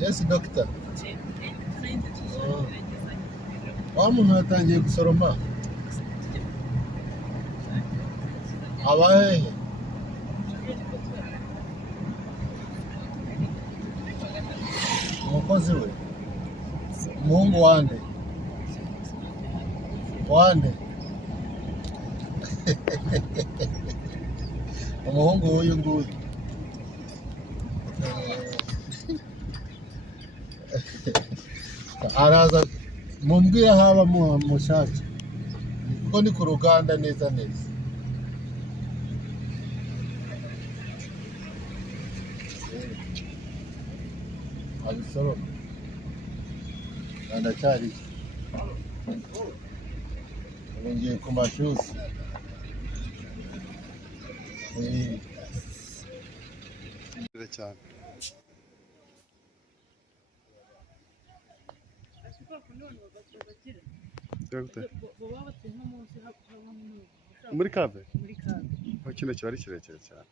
Yes doctor. Wa muntu yatangiye gusoroma. Abahe. Umukozi we. Umuhungu wande. Umuhungu w'uyu nguyu. Araza mumbwira haba mushake. Kuko ni ku ruganda neza. Abisoroma. Ndacyari. Ngiye ku mashuri. Cyane. Muri kave? Muri kave. Kino kiba ari kirekire cyane.